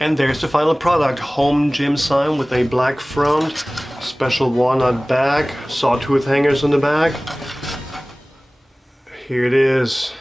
And there's the final product, home gym sign with a black front, special walnut back, sawtooth hangers on the back. Here it is.